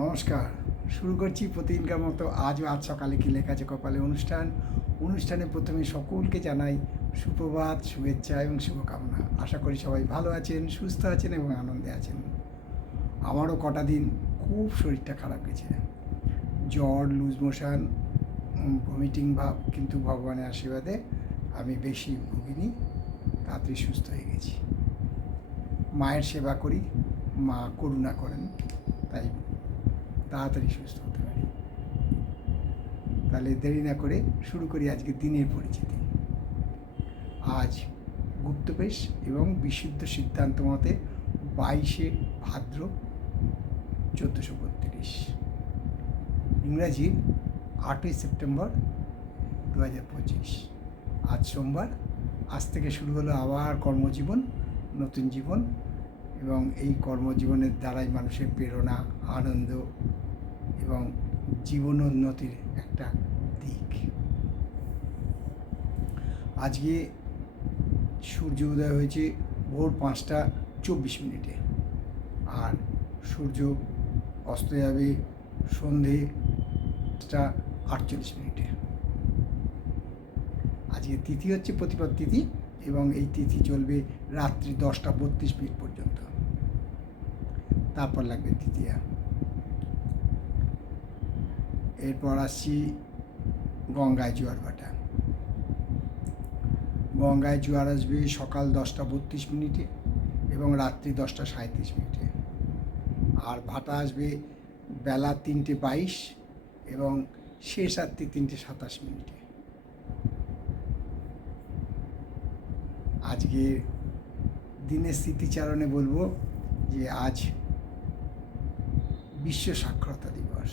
নমস্কার। শুরু করছি প্রতিদিনকার মতো আজ সকালে কি লেখা আছে কপালে অনুষ্ঠানে প্রথমে সকলকে জানাই সুপ্রভাত, শুভেচ্ছা এবং শুভকামনা। আশা করি সবাই ভালো আছেন, সুস্থ আছেন এবং আনন্দে আছেন। আমারও কটা দিন খুব শরীরটা খারাপ গেছে, জ্বর, লুজ মোশন, ভমিটিং ভাব, কিন্তু ভগবানের আশীর্বাদে আমি বেশি ভুগিনি, তাড়াতাড়ি সুস্থ হয়ে গেছি। মায়ের সেবা করি, মা করুণা করেন, তাই তাড়াতাড়ি সুস্থ হতে পারি। তাহলে দেরি না করে শুরু করি আজকে দিনের পরিচিতি। আজ গুপ্তবেশ এবং বিশুদ্ধ সিদ্ধান্ত মতে 22শে ভাদ্র 1432, ইংরাজির 8ই সেপ্টেম্বর 2025। আজ সোমবার। আজ থেকে শুরু হলো আবার কর্মজীবন, নতুন জীবন, এবং এই কর্মজীবনের দ্বারাই মানুষের প্রেরণা, আনন্দ এবং জীবনোন্নতির একটা দিক। আজকে সূর্য উদয় হয়েছে ভোর 5টা 24 মিনিটে, আর সূর্য অস্ত যাবে সন্ধে 48 মিনিটে। আজকে তিথি হচ্ছে প্রতিপদ তিথি, এবং এই তিথি চলবে রাত্রি 10টা 32 মিনিট পর্যন্ত। তারপর লাগবে তৃতীয়া। এরপর আসছি গঙ্গায় জোয়ার ভাটা। গঙ্গায় জোয়ার আসবে সকাল 10টা 32 মিনিটে এবং রাত্রি 10টা 37 মিনিটে। আর ভাটা আসবে বেলা 3টে 22 এবং শেষ রাত্রি 3টে 27 মিনিটে। আজকে দিনের স্মৃতিচারণে বলবো যে আজ বিশ্ব সাক্ষরতা দিবস।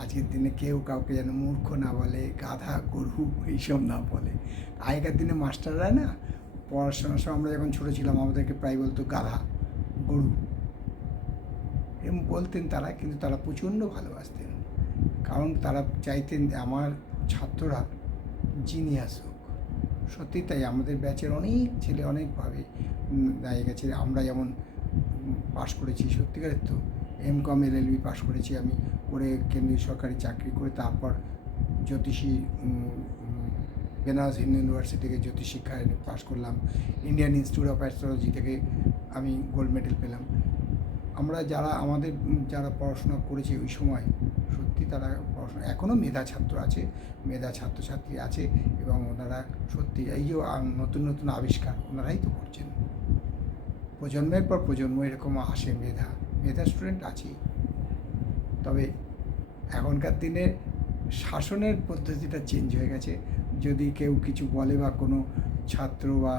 আজকের দিনে কেউ কাউকে যেন মূর্খ না বলে, গাধা, গরু এইসব না বলে। আগেকার দিনে মাস্টাররা না পড়াশোনার সময়, আমরা যখন ছোটো ছিলাম, আমাদেরকে প্রায় বলতো গাধা, গরু এরকম বলতেন তারা, কিন্তু তারা প্রচণ্ড ভালোবাসতেন, কারণ তারা চাইতেন আমার ছাত্ররা জিনিয়াস হোক। সত্যি তাই, আমাদের ব্যাচের অনেক ছেলে অনেকভাবে দাঁড়িয়ে গেছে। আমরা যেমন পাশ করেছি, সত্যিকারের তো এমকম LLB পাশ করেছি আমি, করে কেন্দ্রীয় সরকারি চাকরি করে তারপর জ্যোতিষী, বেনারস হিন্দু ইউনিভার্সিটি থেকে জ্যোতিষ শিক্ষায় পাশ করলাম। ইন্ডিয়ান ইনস্টিটিউট অফ অ্যাস্ট্রোলজি থেকে আমি গোল্ড মেডেল পেলাম। আমরা যারা যারা পড়াশোনা করেছি ওই সময়, সত্যি তারা পড়াশোনা, এখনও মেধা ছাত্র আছে, মেধা ছাত্রছাত্রী আছে, এবং ওনারা সত্যি এই যে নতুন নতুন আবিষ্কার ওনারাই তো করছেন। প্রজন্মের পর প্রজন্ম এরকম আসে, মেধা স্টুডেন্ট আছেই। তবে এখনকার দিনে শাসনের পদ্ধতিটা চেঞ্জ হয়ে গেছে। যদি কেউ কিছু বলে বা কোনো ছাত্র বা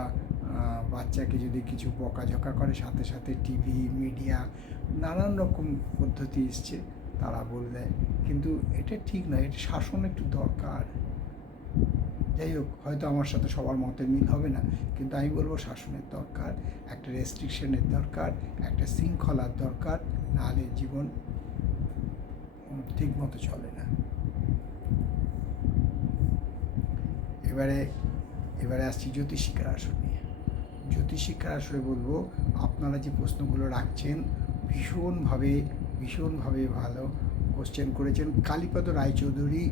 বাচ্চাকে যদি কিছু বকাঝকা করে, সাথে সাথে টিভি, মিডিয়া, নানান রকম পদ্ধতি এসছে, তারা বলে দেয়। কিন্তু এটা ঠিক নয়, এটা শাসন একটু দরকার। যাই হোক, হয়তো আমার সাথে সবার মতের মিল হবে না, কিন্তু আমি বলবো শাসনের দরকার, একটা রেস্ট্রিকশনের দরকার, একটা শৃঙ্খলার দরকার, নাহলে জীবন ঠিক মতো চলে না। এবারে আসছি জ্যোতিষিক্ষার আসন নিয়ে। জ্যোতিষিক্ষার আসলে বলবো, আপনারা যে প্রশ্নগুলো রাখছেন ভীষণভাবে ভালো কোশ্চেন করেছেন। কালীপদ রায়চৌধুরী,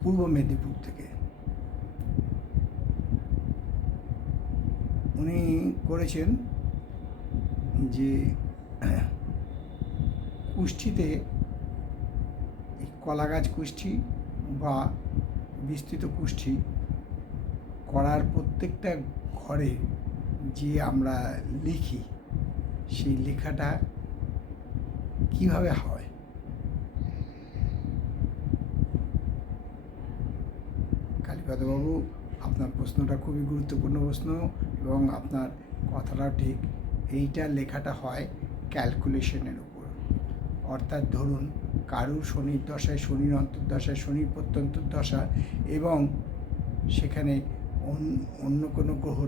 পূর্ব মেদিনীপুর থেকে, উনি করেছেন যে কুষ্ঠিতে কলাগাছ কুষ্ঠি বা বিস্তৃত কুষ্ঠি করার প্রত্যেকটা ঘরে যে আমরা লিখি, সেই লেখাটা কিভাবে হয়। কালীপদবাবু, আপনার প্রশ্নটা খুবই গুরুত্বপূর্ণ প্রশ্ন, এবং আপনার কথাটাও ঠিক। এইটা লেখাটা হয় ক্যালকুলেশনের উপর। অর্থাৎ ধরুন কারুর শনির দশায়, শনির অন্তর্দশায়, শনির প্রত্যন্তর দশা, এবং সেখানে অন্য কোনো গ্রহ,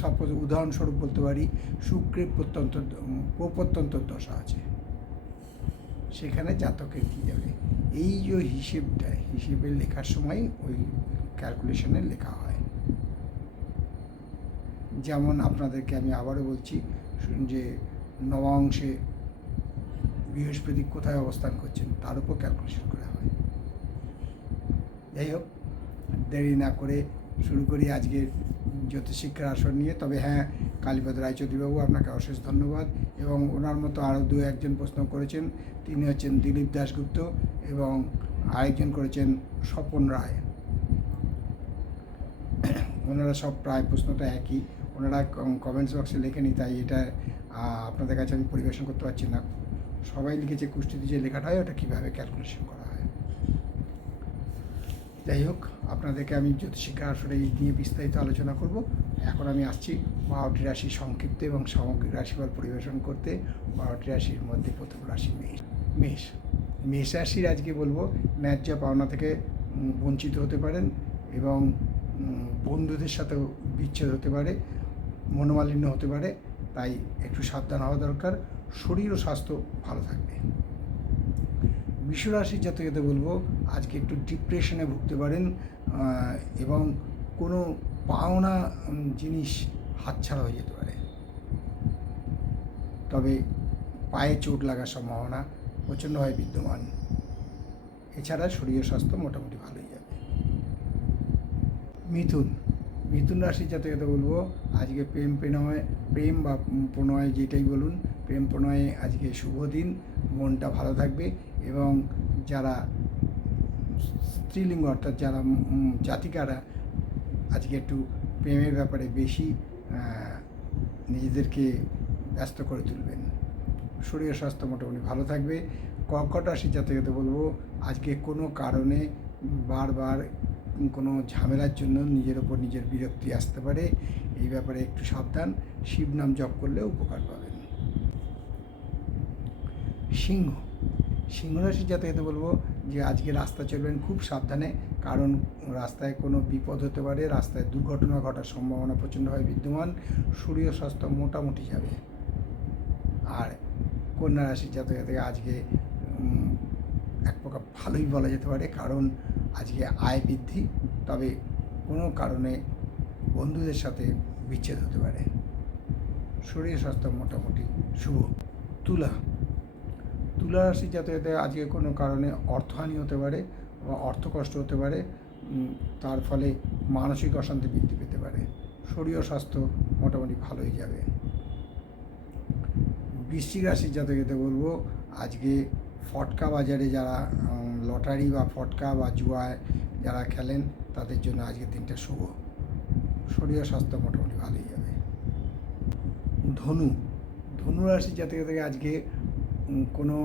সাপোজ উদাহরণস্বরূপ বলতে পারি শুক্রের প্রত্যন্তর দশা আছে, সেখানে জাতকের কী যাবে, এই যে হিসেবের লেখার সময় ওই ক্যালকুলেশনে লেখা হয়। যেমন আপনাদেরকে আমি আবারও বলছি যে নবাংশে বৃহস্পতি কোথায় অবস্থান করছেন তার উপর ক্যালকুলেশন করা হয়। যাই হোক, দেরি না করে শুরু করি আজকের জ্যোতিষশিক্ষার আসর নিয়ে। তবে হ্যাঁ, কালীপদ রায়চৌধুরীবাবু, আপনাকে অশেষ ধন্যবাদ। এবং ওনার মতো আরও দু একজন প্রশ্ন করেছেন। তিনি হচ্ছেন দিলীপ দাশগুপ্ত এবং আরেকজন করেছেন স্বপন রায়। ওনারা সব প্রায় প্রশ্নটা একই, ওনারা কমেন্টস বক্সে লেখেনি, তাই এটা আপনাদের কাছে আমি পরিবেশন করতে পারছি না। সবাই লিখেছে কুষ্টিতে যে লেখাটা হয় ওটা কীভাবে ক্যালকুলেশন করা হয়। যাই হোক, আপনাদেরকে আমি জ্যোতিষিক্ষা আসলে এই নিয়ে বিস্তারিত আলোচনা করব। এখন আমি আসছি 12টি রাশি সংক্ষিপ্ত এবং সামগ্রিক রাশিফল পরিবেশন করতে। 12টি রাশির মধ্যে প্রথম রাশি মেষ। মেষ রাশির আজকে বলবো ন্যায্য পাওনা থেকে বঞ্চিত হতে পারেন এবং বন্ধুদের সাথেও বিচ্ছেদ হতে পারে, মনোমালিন্য হতে পারে, তাই একটু সাবধান হওয়া দরকার। শরীর ও স্বাস্থ্য ভালো থাকবে। বৃষ রাশির জাতককে বলবো আজকে একটু ডিপ্রেশনে ভুগতে পারেন এবং কোনো পাওনা জিনিস হাতছাড়া হয়ে যেতে পারে। তবে পায়ে চোট লাগার সম্ভাবনা প্রচণ্ডভাবে বিদ্যমান। এছাড়া শরীর স্বাস্থ্য মোটামুটি ভালোই যাবে। মিথুন রাশির জাতককে বলবো আজকে প্রেম বা প্রণয় যেটাই বলুন, প্রেম প্রণয়ে আজকে শুভ দিন, মনটা ভালো থাকবে। এবং যারা স্ত্রীলিঙ্গ অর্থাৎ যারা জাতিকারা আজকে একটু প্রেমের ব্যাপারে বেশি নিজেদেরকে ব্যস্ত করে তুলবেন। শরীর স্বাস্থ্য মোটামুটি ভালো থাকবে। কর্কট রাশির জাতককে বলবো আজকে কোনো কারণে বারবার কোনো ঝামেলার জন্য নিজের ওপর নিজের বিরক্তি আসতে পারে, এই ব্যাপারে একটু সাবধান। শিব নাম জপ করলে উপকার পাবেন। সিংহ রাশির জাতককে বলবো যে আজকে রাস্তা চলবেন খুব সাবধানে, কারণ রাস্তায় কোনো বিপদ হতে পারে, রাস্তায় দুর্ঘটনা ঘটার সম্ভাবনা প্রচণ্ডভাবে বিদ্যমান। শরীর স্বাস্থ্য মোটামুটি যাবে। আর কন্যা রাশির জাতককে আজকে এক প্রকার ভালোই বলা যেতে পারে, কারণ আজকে আয় বৃদ্ধি, তবে কোনো কারণে বন্ধুদের সাথে বিচ্ছেদ হতে পারে। শরীর স্বাস্থ্য মোটামুটি শুভ। তুলা রাশির জাতকদের আজকে কোনো কারণে অর্থহানি হতে পারে বা অর্থকষ্ট হতে পারে, তার ফলে মানসিক অশান্তি বৃদ্ধি পেতে পারে। শরীর স্বাস্থ্য মোটামুটি ভালোই যাবে। বৃশ্চিক রাশির জাতকদের বলবো আজকে ফটকা বাজারে যারা লটারি বা ফটকা বা জুয়ায় যারা খেলেন তাদের জন্য আজকে দিনটা শুভ। শরীর স্বাস্থ্য মোটামুটি ভালোই যাবে। ধনু রাশির জাতকদের আজকে কোনো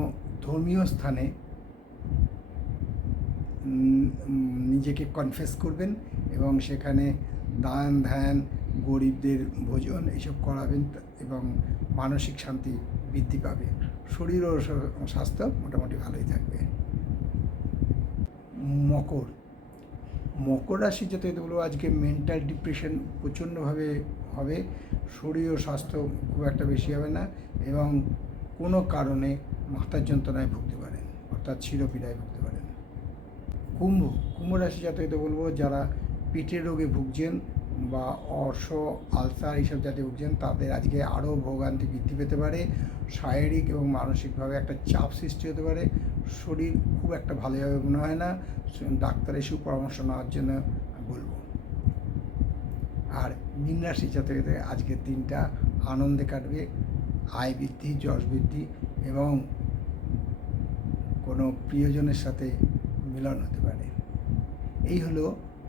ধর্মীয় স্থানে নিজেকে কনফেস করবেন এবং সেখানে দান ধ্যান, গরিবদের ভোজন এইসব করাবেন এবং মানসিক শান্তি বৃদ্ধি পাবে। শরীর ও স্বাস্থ্য মোটামুটি ভালোই থাকবে। মকর রাশির জাতকগুলো আজকে মেন্টাল ডিপ্রেশন প্রচণ্ডভাবে হবে। শরীর ও স্বাস্থ্য খুব একটা বেশি হবে না এবং কোনো কারণে মাথার যন্ত্রণায় ভুগতে পারেন, অর্থাৎ শিরোপীড়ায় ভুগতে পারেন। কুম্ভ রাশি জাতকদের বলবো যারা পেটের রোগে ভুগছেন বা অর্শ, আলসার এইসব জাতীয় ভুগছেন তাদের আজকে আরও ভোগান্তি বৃদ্ধি পেতে পারে। শারীরিক এবং মানসিকভাবে একটা চাপ সৃষ্টি হতে পারে। শরীর খুব একটা ভালোভাবে মনে হয় না, ডাক্তারের সুপরামর্শ নেওয়ার জন্য বলবো। আর মীন রাশি জাতকদের আজকের দিনটা আনন্দে কাটবে। আয় বৃদ্ধি, যশ বৃদ্ধি এবং কোনো প্রিয়জনের সাথে মিলন হতে পারে। এই হলো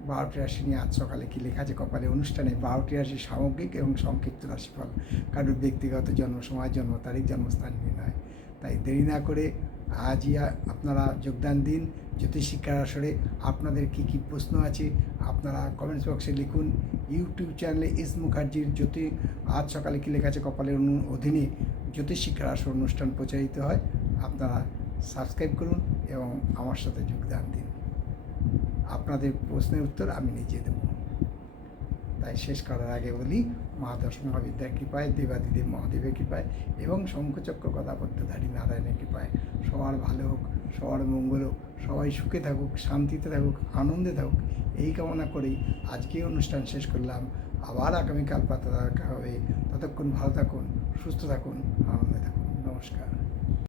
12টি রাশি নিয়ে আজ সকালে কী লেখা আছে কপালে অনুষ্ঠানে 12টি রাশির সামগ্রিক এবং সংক্ষিপ্ত রাশিফল। কারোর ব্যক্তিগত জন্ম সময়, জন্ম তারিখ, জন্মস্থান নিয়ে নয়। তাই দেরি না করে আজই আপনারা যোগদান দিন জ্যোতিষশিক্ষার আসরে। আপনাদের কী কী প্রশ্ন আছে আপনারা কমেন্টস বক্সে লিখুন। ইউটিউব চ্যানেলে এস মুখার্জির আজ সকালে কী লেখা আছে কপালের অধীনে জ্যোতিষশিক্ষার আসর অনুষ্ঠান প্রচারিত হয়। আপনারা সাবস্ক্রাইব করুন এবং আমার সাথে যোগদান দিন। আপনাদের প্রশ্নের উত্তর আমি নিজে দেব। তাই শেষ করার আগে বলি, মহাদশ মহাবিদ্যার কৃপায়, দেবাদিদেব মহাদেবের কৃপায় এবং শঙ্খচক্র গদাপদ্মধারী নারায়ণের কৃপায় সবার ভালো হোক, সবার মঙ্গল হোক, সবাই সুখে থাকুক, শান্তিতে থাকুক, আনন্দে থাকুক, এই কামনা করেই আজকে অনুষ্ঠান শেষ করলাম। আবার আগামীকাল পাতা দেখা হবে। ততক্ষণ ভালো থাকুন, সুস্থ থাকুন, আনন্দ